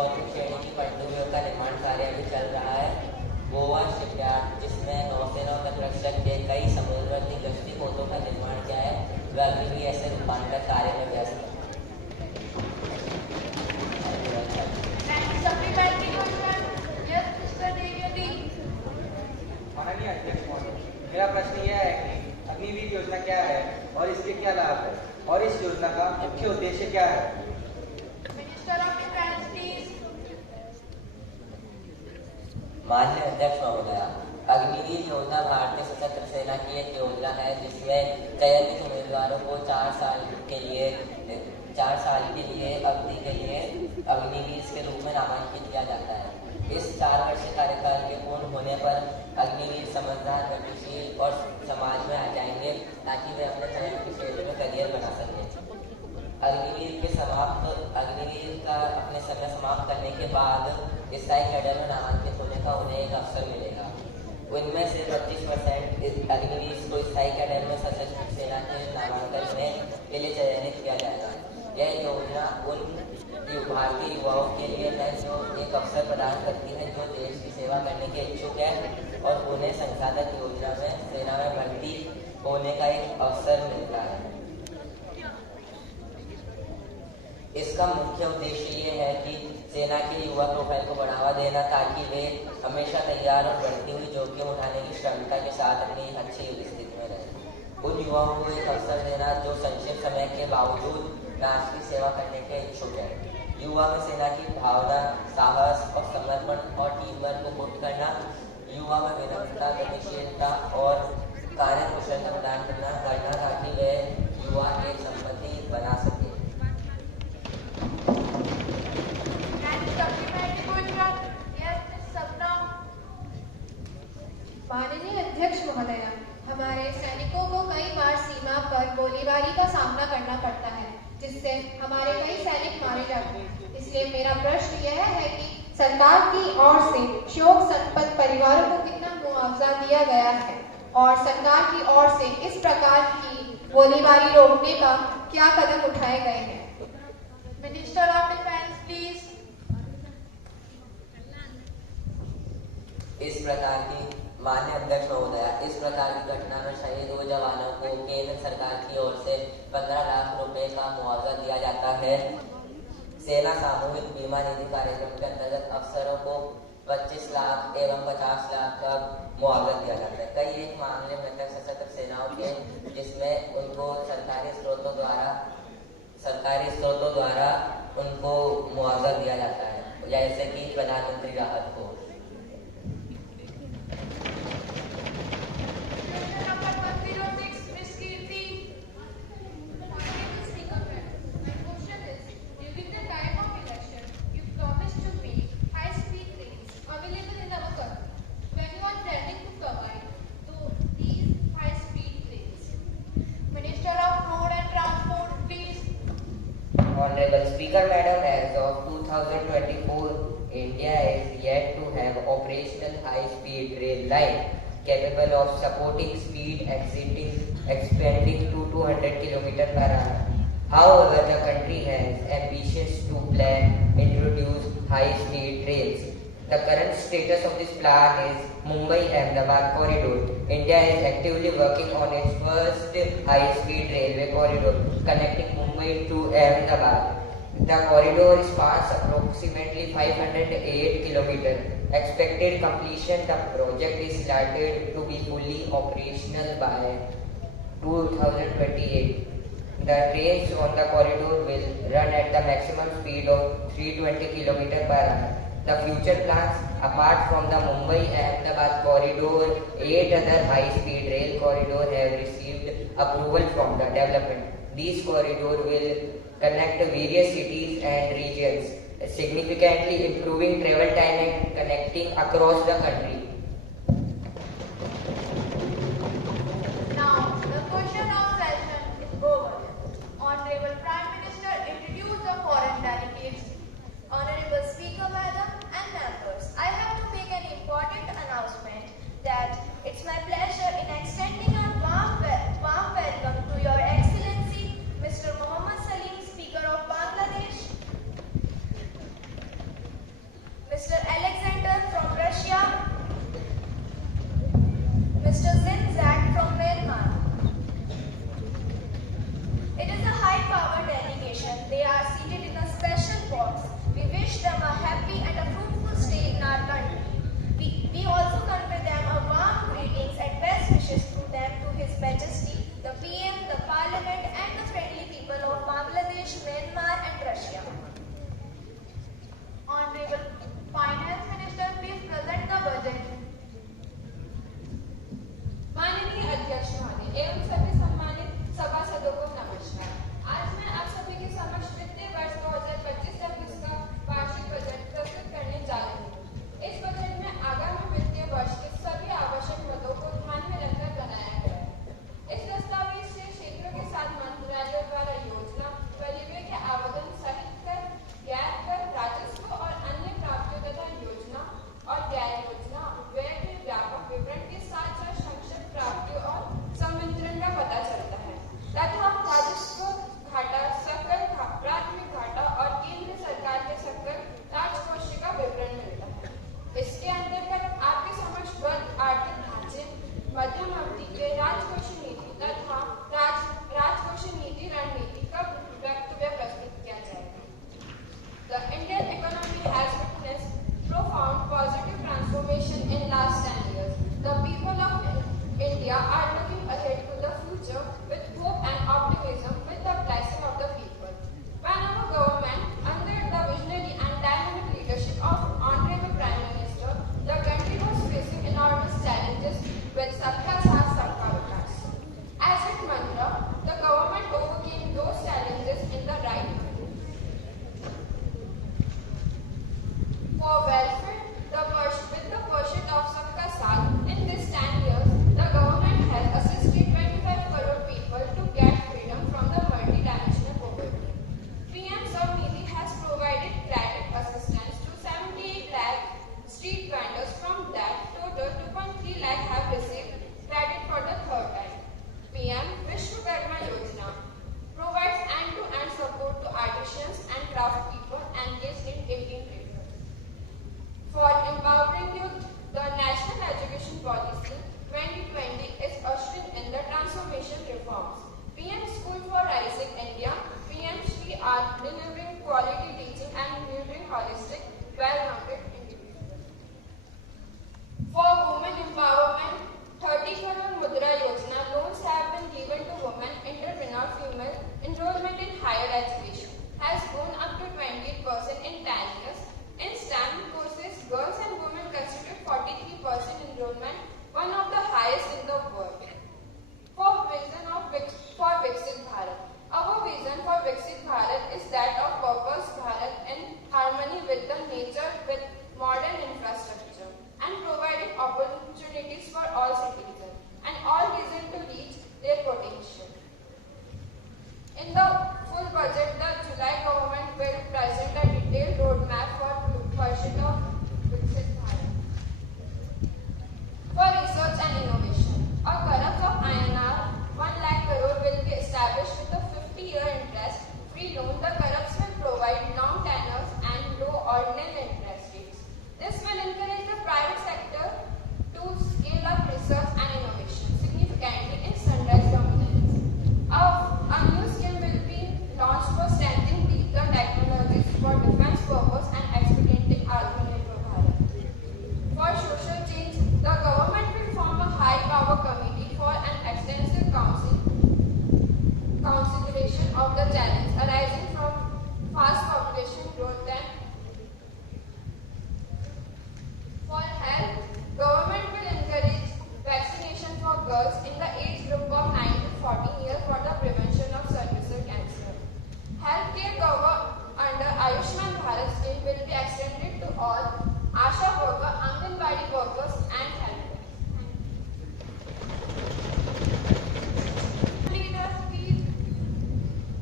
चौथी श्रेणी की पनडुब्बियों का निर्माण कार्य अभी चल रहा है। गोवा शिपयार्ड, जिसमें नौसेना तटरक्षक के कई समुद्रवर्ती गश्ती पोतों का निर्माण किया है, वह अभी भी ऐसे रूपांतरण कार्य में व्यस्त है। माननीय अध्यक्ष महोदय, मेरा प्रश्न यह है कि अग्निवीर योजना क्या है और इसके क्या लाभ है और इस योजना का मुख्य उद्देश्य क्या है? माननीय अध्यक्ष महोदय, अग्निवीर योजना भारतीय सशस्त्र सेना की एक योजना है जिसमें चयनित उम्मीदवारों को 4 साल के लिए अवधि के लिए अग्निवीर के रूप में नामांकित किया जाता है। इस 4 वर्षीय कार्यकाल के पूर्ण होने पर अग्निवीर समझदार, गतिशील और समाज में आ जाएंगे ताकि वे अपने चयन के क्षेत्र में करियर बना सकें। अग्निवीर का अपने समय समाप्त करने के बाद स्थायी कैडर में नामांकित होने का उन्हें एक अवसर मिलेगा। उनमें से 25% अग्निवीर को स्थायी कैडर में सशस्त्र सेना के नामांकन के लिए चयनित किया जाएगा। यह योजना उन भारतीय युवाओं के लिए है जो एक अवसर प्रदान करती है जो देश की सेवा करने के इच्छुक है और उन्हें संसाधन योजना में सेना में भर्ती होने का एक अवसर मिलता है। इसका मुख्य उद्देश्य ये है कि सेना के युवा प्रोफाइल को बढ़ावा देना ताकि वे हमेशा तैयार और बढ़ती हुई जोखिम उठाने की क्षमता के साथ अपनी अच्छी स्थिति में रहें। उन युवाओं को एक अवसर देना जो संक्षिप्त समय के बावजूद राष्ट्र की सेवा करने के इच्छुक है। युवा में सेना की भावना, साहस और समर्पण और टीम वर्क को पुट करना, युवा में विनम्रता, गतिशीलता और कार्यकुशलता प्रदान करना ताकि वे युवा एक संपत्ति बना सके। माननीय अध्यक्ष महोदय, हमारे सैनिकों को कई बार सीमा पर गोलीबारी का सामना करना पड़ता है जिससे हमारे कई सैनिक मारे जाते हैं। इसलिए मेरा प्रश्न यह है कि सरकार की ओर से शोक संतप्त परिवारों को कितना मुआवजा दिया गया है और सरकार की ओर से इस प्रकार की गोलीबारी रोकने का क्या कदम उठाए गए हैं? Minister of defence please. माननीय अध्यक्ष महोदय, इस प्रकार की घटना में शहीद हुए जवानों को केंद्र सरकार की ओर से 15 लाख रुपए का मुआवजा दिया जाता है। सेना सामूहिक बीमा निधि कार्यक्रम के अंतर्गत अफसरों को 25 लाख एवं 50 लाख का मुआवजा दिया जाता है। कई एक मामले में सशस्त्र सेनाओं के जिसमें उनको सरकारी स्रोतों द्वारा उनको मुआवजा दिया जाता है, जैसे कि प्रधानमंत्री राहत को। Honorable Speaker Madam, as of 2024, India is yet to have operational high-speed rail line capable of supporting speed expanding to 200 km per hour. However, the country has ambitions to plan introduce high-speed rails. The current status of this plan is Mumbai-Ahmedabad corridor. India is actively working on its first high-speed railway corridor connecting Mumbai to Ahmedabad. The corridor spans approximately 508 km. Expected completion, the project is slated to be fully operational by 2028. The trains on the corridor will run at the maximum speed of 320 km per hour. The future plans, apart from the Mumbai-Ahmedabad corridor, 8 other high-speed rail corridors have received approval from the development. These corridors will connect various cities and regions, significantly improving travel time and connecting across the country. Now, the question of session is over. Honorable Prime Minister, introduce the foreign delegates. Honorable Speaker Madam and members, I have to make an important announcement that it's my pleasure in extending a warm welcome to Your Excellency, Mr. Mohammad Salim, Speaker of Bangladesh. will be extended to all ASHA workers, Anganwadi workers and helpers.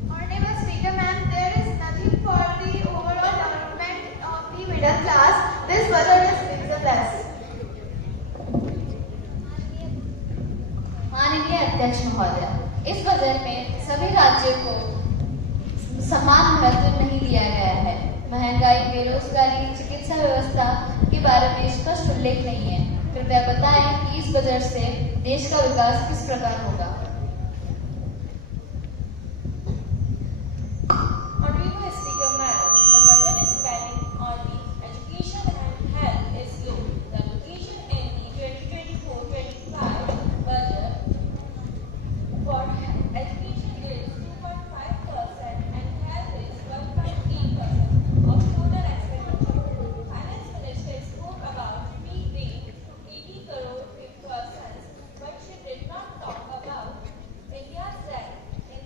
Honorable Speaker Ma'am, there is nothing for the overall development of the middle class. This budget is reasonless. माननीय अध्यक्ष महोदय, इस budget में सभी राज्यों को समान महत्व नहीं दिया गया है। महंगाई, बेरोजगारी, चिकित्सा व्यवस्था के बारे में स्पष्ट उल्लेख नहीं है। कृपया बताएं कि इस बजट से देश का विकास किस प्रकार होगा। Honorable Speaker Madam, the budget spending on the education and health is low. The allocation in the 2024-25 budget for education is 2.5% and health is 1.8% of total expenditure. Finance Minister spoke about meeting 80 crore persons, but she did not talk about India's rank in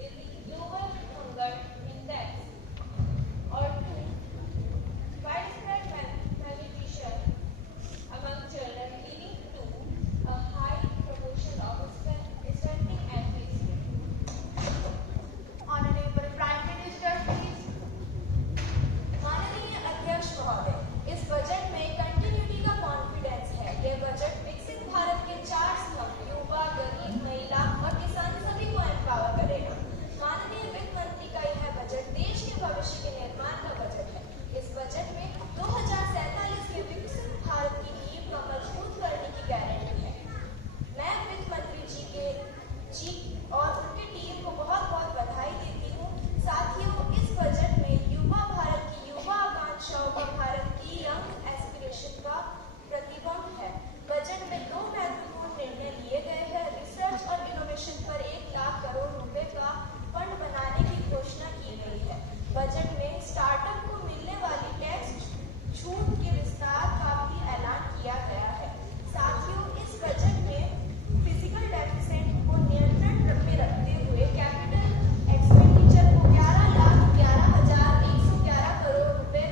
the global hunger index or two, widespread malnutrition among children leading to a high proportion of stunting and wasting. Honorable Prime Minister, please. माननीय अध्यक्ष महोदय, इस budget में continuity का confidence है। यह budget विकसित भारत के 4 स्तंभ युवा, गरीब, महिला और किसान सभी को एम्पावर करेगा। माननीय वित्त मंत्री का यह बजट देश के भविष्य के निर्माण का बजट है। इस बजट में 2047 के विकसित भारत की नींव को मजबूत करने की गारंटी है। मैं वित्त मंत्री जी और उनकी टीम को बहुत-बहुत बधाई देती हूँ। साथियों, इस बजट में युवा भारत की युवा आकांक्षाओं का भारत की यंग एस्पिरेशन का प्रतिबिंब है। बजट में 2 महत्वपूर्ण निर्णय लिए गए हैं। रिसर्च और इनोवेशन पर 1 लाख करोड़ रुपए का फंड बनाने की घोषणा की गई है। बजट में स्टार्टअप को मिलने वाली टैक्स छूट के विस्तार का भी ऐलान किया गया है। साथियों, इस बजट में फिजिकल डेफिसिट को नियंत्रण में रखते हुए कैपिटल एक्सपेंडिचर को 11,11,111 करोड़ रुपए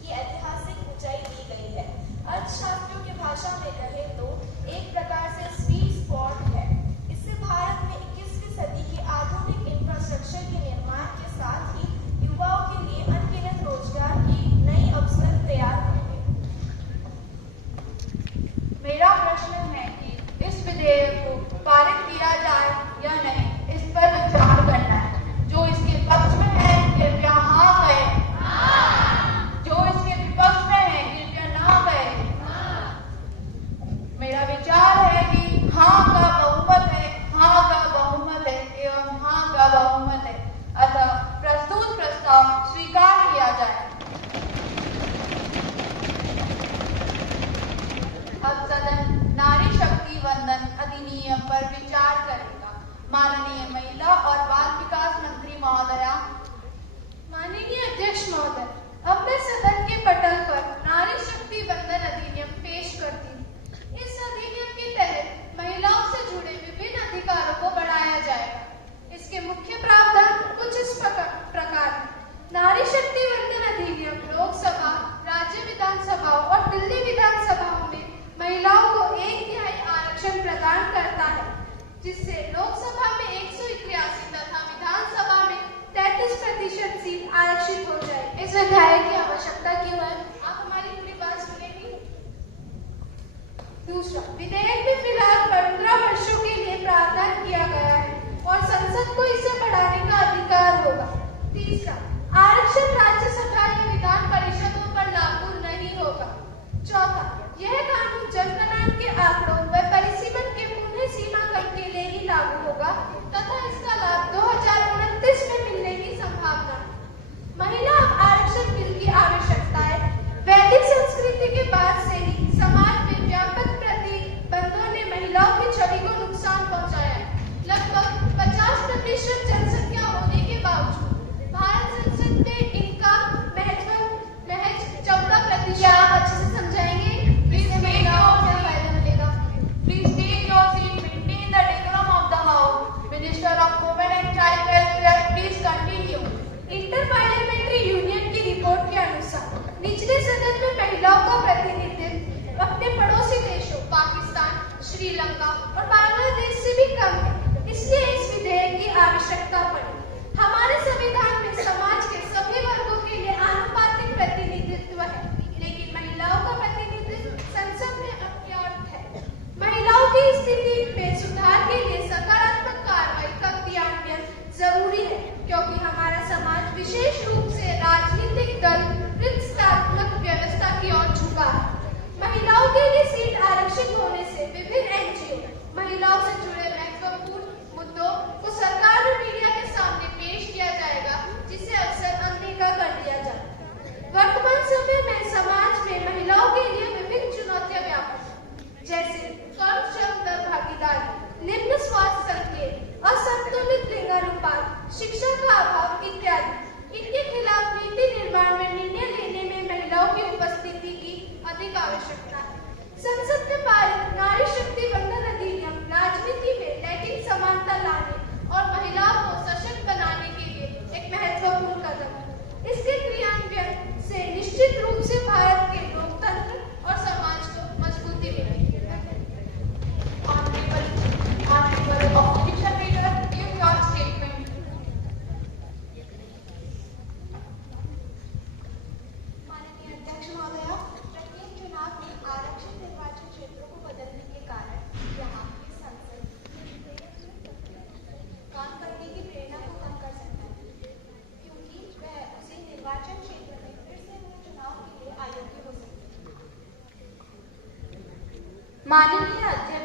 की ऐतिहासिक ऊंचाई दी गई है। अर्थशास्त्रियों की भाषा में कहे तो एक प्रकार से स्वीट स्पॉट है। इससे भारत में 21वीं सदी की आधुनिक इंफ्रास्ट्रक्चर के निर्माण के साथ ही युवाओं के लिए अनगिनत रोजगार की नई अवसर तैयार होंगे। मेरा प्रश्न है कि इस विधेयक को पारित किया जाए या नहीं, इस पर विचार करना है। जो इसके पक्ष में है कृपया हाँ कहें। जो इसके विपक्ष में है कृपया ना कहें। मेरा विचार है कि हाँ का बहुमत है, हाँ का बहुमत है एवं हाँ का बहुमत है। अतः प्रस्तुत प्रस्ताव स्वीकार किया जाए। अब सदन नारी शक्ति वंदन अधिनियम पर विचार करेगा। माननीय महिला और बाल विकास मंत्री महोदया। माननीय अध्यक्ष महोदय, अब मैं सदन के पटल पर नारी शक्ति वंदन अधिनियम पेश करती हूँ। इस अधिनियम के तहत महिलाओं से जुड़े विभिन्न अधिकारों को बढ़ाया जाएगा। इसके मुख्य प्रावधान कुछ इस प्रकार हैं। नारी शक्ति वंदन अधिनियम लोकसभा, राज्य विधानसभाओं और दिल्ली विधानसभाओं में महिलाओं को 1/3 आरक्षण प्रदान करता है, जिससे लोकसभा में 181 तथा विधानसभा में 33% सीट आरक्षित हो जाए। इस विधेयक की आवश्यकता क्यों है? आप हमारी पूरी बात सुनेंगी? दूसरा, विधेयक में फिलहाल 15 वर्षों के लिए प्रावधान किया गया है और संसद को इसे बढ़ाने का अधिकार होगा। तीसरा, आरक्षण राज्यसभा या विधान परिषदों पर लागू नहीं होगा। चौथा, यह कानून जनगणना के आंकड़ों व परिसीमन के पुनः सीमांकन के लिए ही लागू होगा तथा इसका लाभ 2029 में मिलने की संभावना है। महिला आरक्षण बिल की आवश्यकता है। वैदिक संस्कृति के बाद से ही समाज में व्यापक प्रतिबंधों ने महिलाओं की छवि को नुकसान पहुंचाया है। लगभग 50% जनसंख्या होने के बावजूद भारत संसद में इनका श्रीलंका और बांग्लादेश से भी कम है। इसलिए इस विधेयक की आवश्यकता पड़ी। हमारे संविधान में समाज के सभी वर्गों के लिए आनुपातिक प्रतिनिधित्व है, लेकिन महिलाओं का प्रतिनिधित्व संसद में अपर्याप्त है। महिलाओं की स्थिति में सुधार के लिए सकारात्मक कार्रवाई का क्रियान्वयन जरूरी है, क्योंकि हमारा समाज विशेष रूप से राजनीतिक दल प्रतिष्ठात्मक व्यवस्था की ओर झुका है। महिलाओं के लिए सीट आरक्षित होने से विभिन्न एनजीओ महिलाओं से जुड़े महत्वपूर्ण मुद्दों को सरकार और मीडिया के सामने पेश किया जाएगा, जिसे अक्सर अनदेखा कर दिया जाता है। वर्तमान समय में समाज में महिलाओं के लिए विभिन्न चुनौतियां व्यापक हैं, जैसे कम श्रम दर भागीदारी, निम्न स्वास्थ्य संकेत, असंतुलित लिंगानुपात, शिक्षा का अभाव इत्यादि। इनके खिलाफ नीति निर्माण में निर्णय लेने में महिलाओं की उपस्थिति की अधिक आवश्यकता है। संसद में पारित नारी शक्ति वंदन अधिनियम राजनीति में लैंगिक समानता लाने और महिलाओं को सशक्त बनाने के लिए एक महत्वपूर्ण कदम है। इसके क्रियान्वयन से निश्चित रूप से भारत के लोकतंत्र और समाज को मजबूती मिलेगी। Honorable Opposition Leader, give your statement. माननीय अध्यक्ष महोदया, प्रत्येक चुनाव में आरक्षित निर्वाचन क्षेत्रों को बदलने के कारण यहाँ की संसद काम करने की प्रेरणा को कम कर सकता है, क्योंकि वह उसी निर्वाचन क्षेत्र में फिर से चुनाव के लिए अयोग्य हो सकती है। माननीय अध्यक्ष